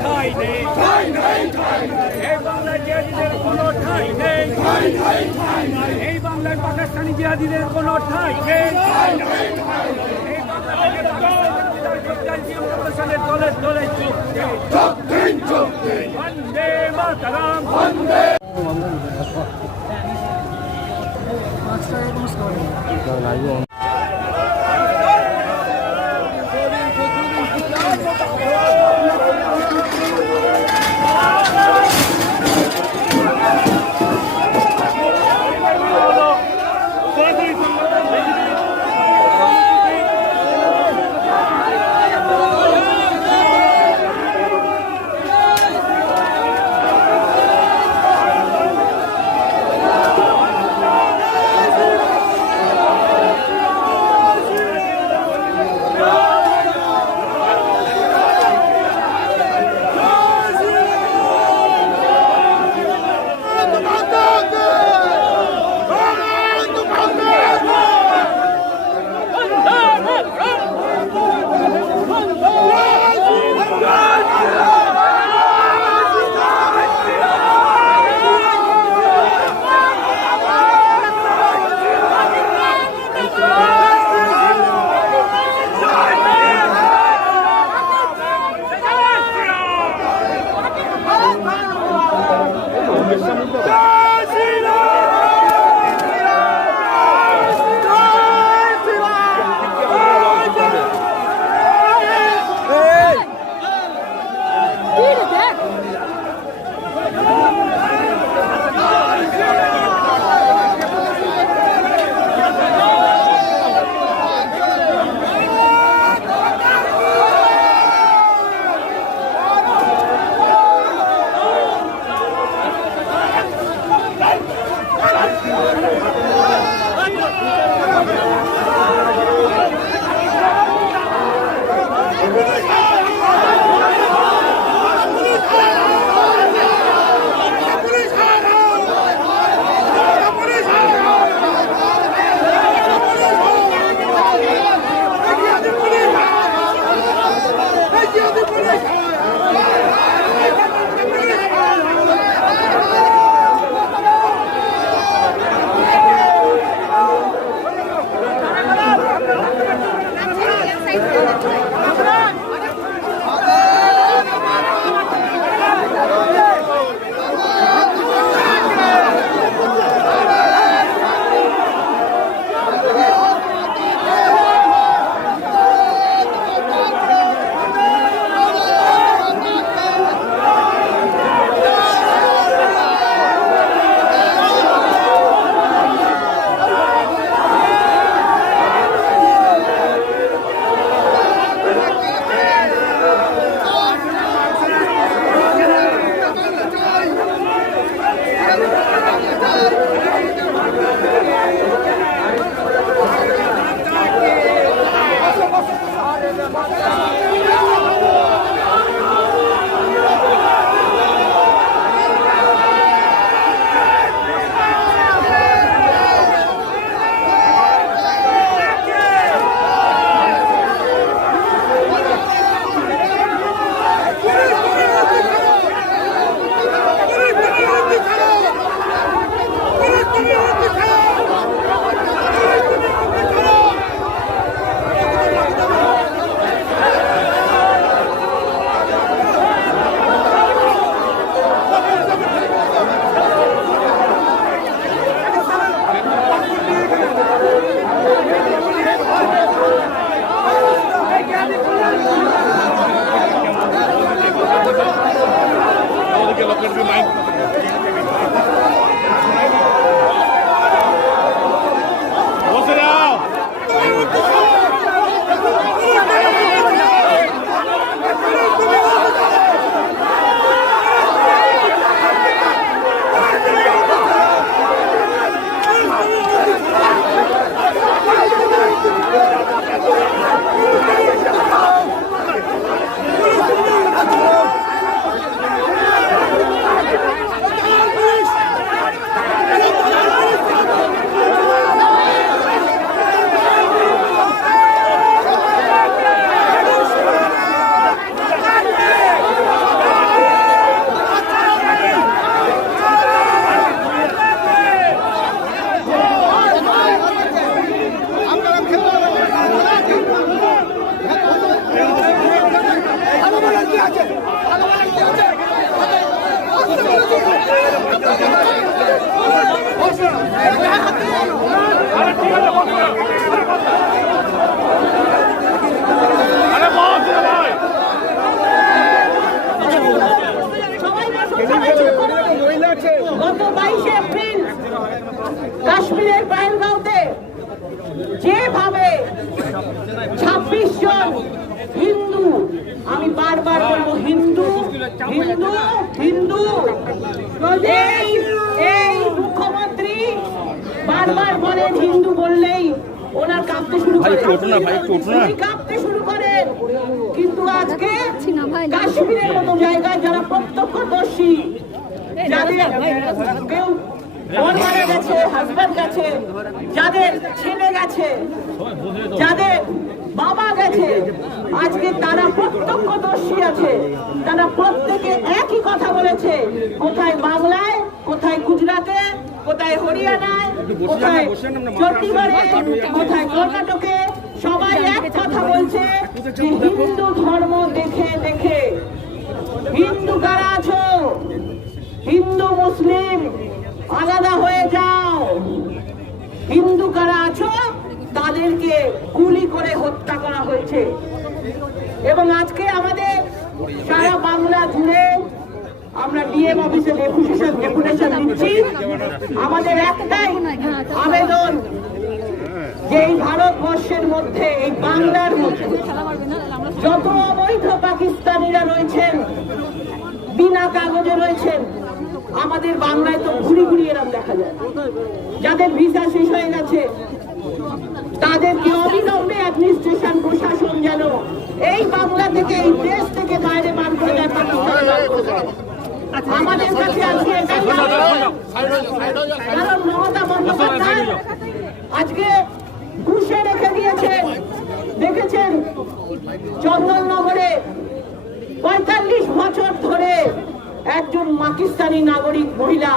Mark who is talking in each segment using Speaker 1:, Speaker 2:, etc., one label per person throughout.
Speaker 1: ঠাই নেই ঠাই নেই এই বাংলা কোনো ঠাই নেই ঠাই নেই ঠাই বাংলায় পাকিস্তানি জিহাদিদের কোনো ঠাই দলের দলে বন্দে মাতারাম। বন্দে মাস্টার নমস্কার কাঁপতে শুরু করে। উনি কাঁপতে শুরু করেন। কিন্তু আজকে কাশ্মীরের মতো জায়গায় যারা প্রত্যক্ষদর্শী যাদের কেউ মারা গেছে হাজব্যান্ড গেছে যাদের ছেলে গেছে যাদের বাবা গেছে আজকে তারা প্রত্যক্ষদর্শী আছে। তারা প্রত্যেকে একই কথা বলেছে। কোথায় বাংলায় কোথায় গুজরাটে কোথায় হরিয়ানায় কোথায়? কোথায়? কর্ণাটকে সবাই এক কথা বলছে হিন্দু ধর্ম দেখে দেখে। হিন্দু কারা আছো? হিন্দু মুসলিম আলাদা হয়ে যাও। হিন্দু কারা আছো? তাদেরকে গুলি করে হত্যা করা হয়েছে। এবং আজকে আমাদের সারা বাংলা জুড়ে আমরা ডিএম অফিসে ডেপুটেশন দিচ্ছি আমাদের একটাই আবেদন যে এই ভারতবর্ষের মধ্যে, এই বাংলার মধ্যে যত অবৈধ পাকিস্তানিরা রয়েছেন, বিনা কাগজে রয়েছেন, আমাদের বাংলায় তো ঘুরি ঘুরি এরম দেখা যায় যাদের ভিসা শেষ হয়ে গেছে, তাদেরকে অবিলম্বে অ্যাডমিনিস্ট্রেশন প্রশাসন যেন এই বাংলা থেকে, এই দেশ থেকে বাইরে বার করে দেয়। আমাদের কাছে আজকে কারণ মমতা বন্দ্যোপাধ্যায় আজকে ঘুষে রেখে দিয়েছেন দেখেছেন চন্দননগরে পঁয়তাল্লিশ বছর ধরে একজন পাকিস্তানি নাগরিক মহিলা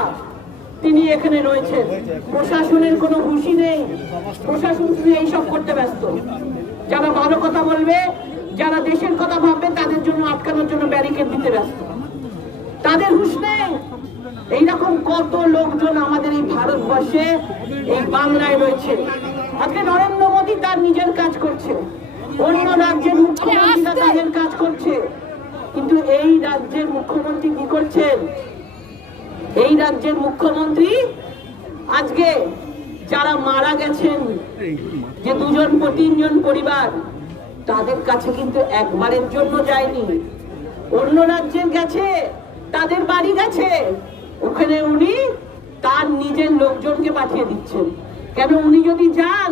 Speaker 1: তিনি এখানে রয়েছেন। প্রশাসনের কোনো হুঁশি নেই। প্রশাসন শুধু এইসব করতে ব্যস্ত। যারা ভালো কথা বলবে যারা দেশের কথা ভাববে তাদের জন্য আটকানোর জন্য ব্যারিকেড দিতে ব্যস্ত। তাদের হুঁশ নেই। এইরকম কত লোকজন আমাদের এই ভারতবর্ষে এই বাংলায় রয়েছে। আজকে নরেন্দ্র মোদী তার নিজের কাজ করছে। অন্য রাজ্যের মুখ্যমন্ত্রীরা তাদের কাজ করছে। কিন্তু এই রাজ্যের মুখ্যমন্ত্রী কি করছেন? এই রাজ্যের মুখ্যমন্ত্রী আজকে যারা মারা গেছেন যে দুজন তিনজন পরিবার তাদের কাছে কিন্তু একবারের জন্য যায়নি। অন্য রাজ্যের গেছে। তাদের বাড়ি গেছে। ওখানে উনি তার নিজের লোকজনকে পাঠিয়ে দিচ্ছেন। কেন উনি যদি যান,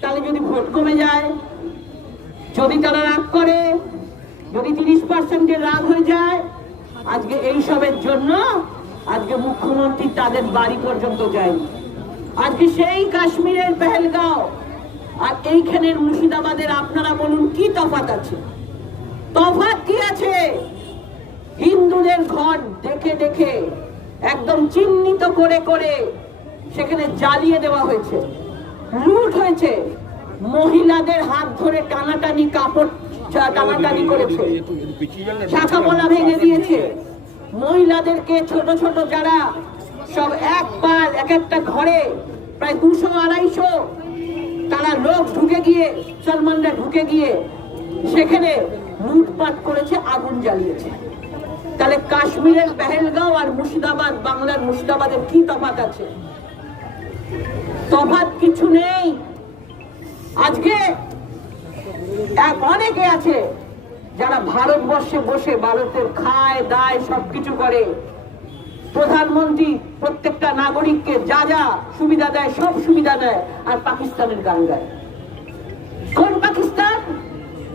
Speaker 1: তাহলে যদি ভোট কমে যায়, যদি তারা রাগ করে, যদি তিরিশ পার্সেন্টের রাগ হয়ে যায়, আজকে এই সবের জন্য আজকে মুখ্যমন্ত্রী তাদের বাড়ি পর্যন্ত যায়নি। আজকে সেই কাশ্মীরের পেহেলগাঁও আর এইখানের মুর্শিদাবাদের আপনারা বলুন কি তফাত আছে? তফাৎ কি আছে? হিন্দুদের ঘর দেখে দেখে একদম চিহ্নিত করে করে সেখানে জ্বালিয়ে দেওয়া হয়েছে। লুট হয়েছে। মহিলাদের হাত ধরে টানাটানি কাপড় টানাটানি করেছে। শাখা পলা ভেঙে দিয়েছে। মহিলাদেরকে ছোট ছোট যারা সব এক পাল এক একটা ঘরে প্রায় দুশো, আড়াইশো তারা লোক ঢুকে গিয়ে সলমানরা ঢুকে গিয়ে সেখানে লুটপাট করেছে, আগুন জ্বালিয়েছে। তাহলে কাশ্মীরের পেহেলগাঁও আর মুর্শিদাবাদ, বাংলার মুর্শিদাবাদের কি তফাৎ আছে? তফাৎ কিছু নেই। আজকে এক অনেকে আছে যারা ভারতবর্ষে বসে ভারতের খায়, দায় সবকিছু করে। প্রধানমন্ত্রী প্রত্যেকটা নাগরিককে যা যা সুবিধা দেয়, সব সুবিধা দেয়, আর পাকিস্তানের গান গায়। কোন পাকিস্তান?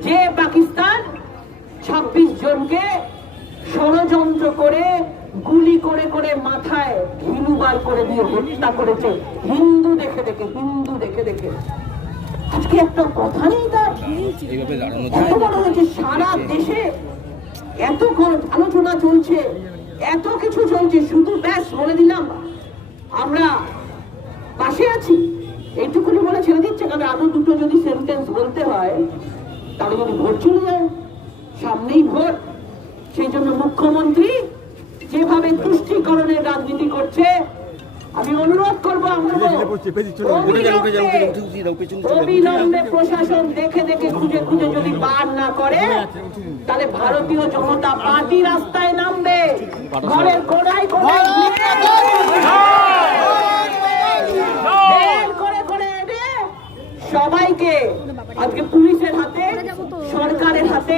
Speaker 1: যে পাকিস্তান ছাব্বিশ জনকে ষড়যন্ত্র করে গুলি করে করে মাথায় ঘিলু বার করে দিয়ে হত্যা করেছে। হিন্দু দেখে দেখে হিন্দু দেখে দেখে। আজকে একটা কথা নেই তার। এত বড় হয়েছে সারা দেশে। এত আলোচনা চলছে এত কিছু চলছে শুধু ব্যাস বলে দিলাম। আমরা পাশে আছি। এইটুকুনি বলে ছেড়ে দিচ্ছে কারণ আরও দুটো যদি সেন্টেন্স বলতে হয় তাহলে যদি ভোট চলে যায় সামনেই ভোট। সেই জন্য মুখ্যমন্ত্রী যেভাবে তুষ্টিকরণের রাজনীতি করছে আমি অনুরোধ করব অবিলম্বে প্রশাসন দেখে দেখে খুঁজে খুঁজে যদি বার না করে তাহলে ভারতীয় জনতা পার্টি রাস্তায় নামবে। ঘরের কোনায় কোনায় সবাইকে আজকে পুলিশের হাতে সরকারের হাতে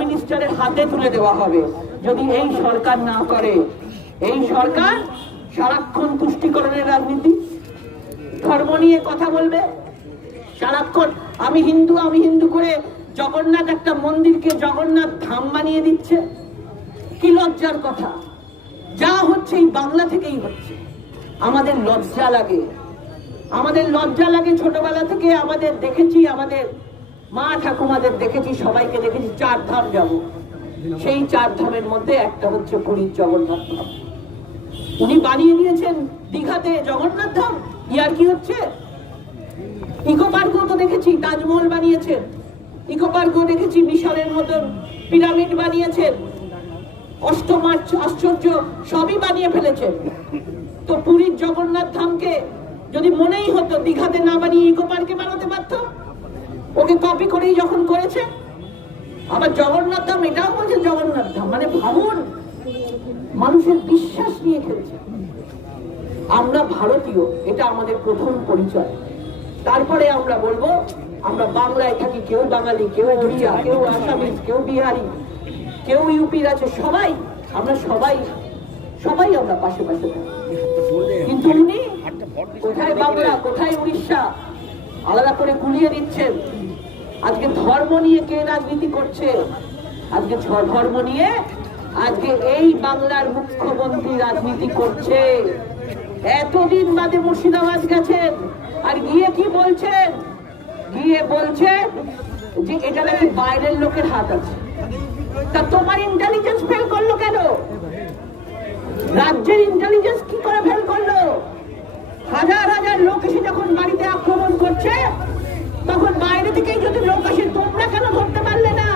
Speaker 1: মিনিস্টারের হাতে তুলে দেওয়া হবে। যদি এই সরকার না করে, এই সরকার সারাক্ষণ তুষ্টিকরণের রাজনীতি, ধর্ম নিয়ে কথা বলবে। সারাক্ষণ আমি হিন্দু আমি হিন্দু করে জগন্নাথ একটা মন্দিরকে জগন্নাথ ধাম বানিয়ে দিচ্ছে। কি লজ্জার কথা? যা হচ্ছে এই বাংলা থেকেই হচ্ছে। আমাদের লজ্জা লাগে। আমাদের লজ্জা লাগে ছোটবেলা থেকে আমাদের দেখেছি, আমাদের মা ঠাকুমাদের দেখেছি, সবাইকে দেখেছি, চার ধাম যাব। সেই চার ধামের মধ্যে একটা হচ্ছে পুরীর জগন্নাথ ধাম। উনি বানিয়ে দিয়েছেন দীঘাতে জগন্নাথ ধাম। ইয়ার কি হচ্ছে? ইকো পার্কও তো দেখেছি, তাজমহল বানিয়েছেন। ইকো পার্কও দেখেছি মিশরের মতন পিরামিড বানিয়েছেন। অষ্টমার্চ আশ্চর্য, সবই বানিয়ে ফেলেছেন। তো পুরীর জগন্নাথ ধামকে যদি মনেই হতো, দীঘাতে না বানিয়ে ইকো পার্কে বানাতে পারতো ওকে কপি করেই যখন করেছে, আবার জগন্নাথ ধাম, এটাও বলছে জগন্নাথ ধাম মানে ভাবুন, মানুষের বিশ্বাস নিয়ে খেলছে। আমরা ভারতীয়, এটা আমাদের প্রথম পরিচয়। তারপরে আমরা বলব, আমরা বাংলায় থাকি, কেউ বাঙালি, কেউ ওড়িয়া, কেউ আসামিজ, কেউ বিহারি, কেউ ইউপির আছে সবাই, আমরা সবাই সবাই আমরা পাশে পাশে কিন্তু উনি কোথায় বাংলা, কোথায় উড়িষ্যা, আলাদা করে গুলিয়ে দিচ্ছেন। আজকে ধর্ম নিয়ে কে রাজনীতি করছে? আজকে ধর্ম নিয়ে আজকে এই বাংলার মুখ্যমন্ত্রী রাজনীতি করছে। এতদিন বাদে মুর্শিদাবাদ গেছেন। আর গিয়ে কি বলছেন? গিয়ে বলছেন যে এটা নাকি বাইরের লোকের হাত আছে। তা তোমার ইন্টেলিজেন্স ফেল করল কেন? রাজ্যের ইন্টেলিজেন্স কি করে ফেল করল? হাজার হাজার লোক এসে যখন বাড়িতে আক্রমণ করছে তখন বাইরে থেকেই যদি লোক আসে তোমরা কেন ধরতে পারলে না?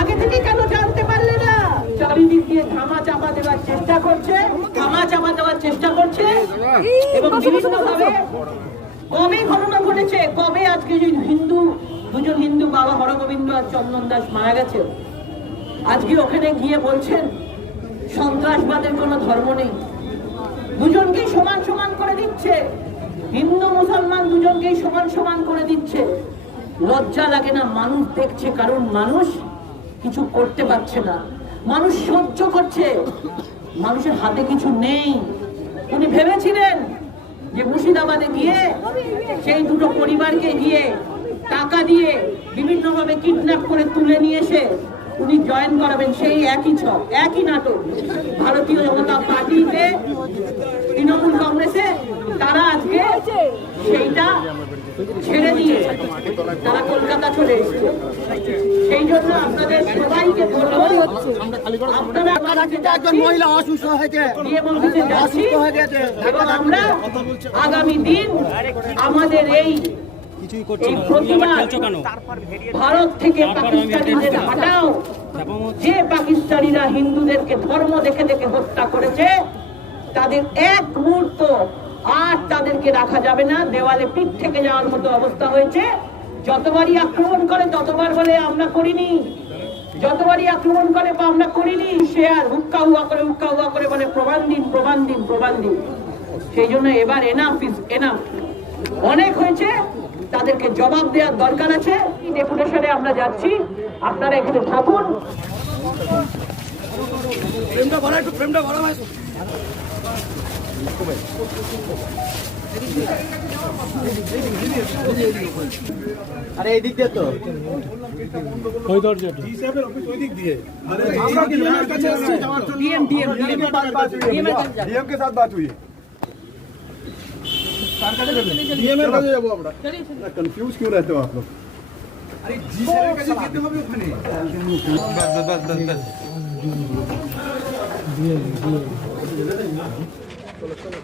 Speaker 1: আগে থেকে কেন জানতে পারলে না? চারিদিক দিয়ে ধামা চাপা দেওয়ার চেষ্টা করছে ধামা চাপা দেওয়ার চেষ্টা করছে এবং বিভিন্ন ভাবে কবে ঘটনা ঘটেছে কবে আজকে যে হিন্দু দুজন হিন্দু বাবা হরগোবিন্দ আর চন্দন দাস মারা গেছে আজকে ওখানে গিয়ে বলছেন সন্ত্রাসবাদের কোনো ধর্ম নেই। দুজনকেই সমান সমান করে দিচ্ছে। হিন্দু মুসলমান দুজনকেই সমান সমান করে দিচ্ছে। লজ্জা লাগে না, মানুষ দেখছে, কারণ মানুষ কিছু করতে পারছে না। মানুষ সহ্য করছে। মানুষের হাতে কিছু নেই। উনি ভেবেছিলেন যে মুর্শিদাবাদে গিয়ে, সেই দুটো পরিবারকে গিয়ে টাকা দিয়ে বিভিন্নভাবে কিডন্যাপ করে তুলে নিয়ে এসে উনি জয়েন করাবেন সেই একই ছক, একই নাটক। ভারতীয় জনতা পার্টিতে, তৃণমূল কংগ্রেসে তারা আজকে সেইটা ছেড়ে দিয়েছে তারা কলকাতা চলে এসেছে। সেই জন্য আপনাদের সবাইকে বলব আপনারা
Speaker 2: একজন মহিলা অসুস্থ হয়েছে।
Speaker 1: দিয়ে বলতে যাচ্ছি।
Speaker 2: অসুস্থ হয়ে গেছে।
Speaker 1: এবং আমরা আগামী দিন আমাদের এই প্রতিবাদ ভারত থেকে পাকিস্তানিদের হটাও। যে পাকিস্তানিরা হিন্দুদেরকে ধর্ম দেখে দেখে হত্যা করেছে তাদের এক মুহূর্ত আর তাদেরকে রাখা যাবে না। দেওয়ালে পিঠ থেকে যাওয়ার মতো অবস্থা হয়েছে। যতবারই আক্রমণ করে, ততবার বলে আমরা করিনি। যতবারই আক্রমণ করে, বা আমরা করিনি, সে আর হুক্কা হুয়া করে, হুক্কা হুয়া করে বলে, প্রমাণ দিন প্রমাণ দিন প্রমাণ দিন। সেই জন্য এবার এনাফ ইজ এনাফ অনেক হয়েছে। তাদেরকে জবাব দেওয়ার দরকার আছে। ডেপুটেশনে আমরা যাচ্ছি। আপনারা এখানে থাকুন।
Speaker 2: আরে এই দিক দিয়ে তো
Speaker 1: ডিএম ডিএম ডিএম
Speaker 3: डीएम के साथ बात हुई है कंफ्यूज क्यों रहते हो आप लोग colección de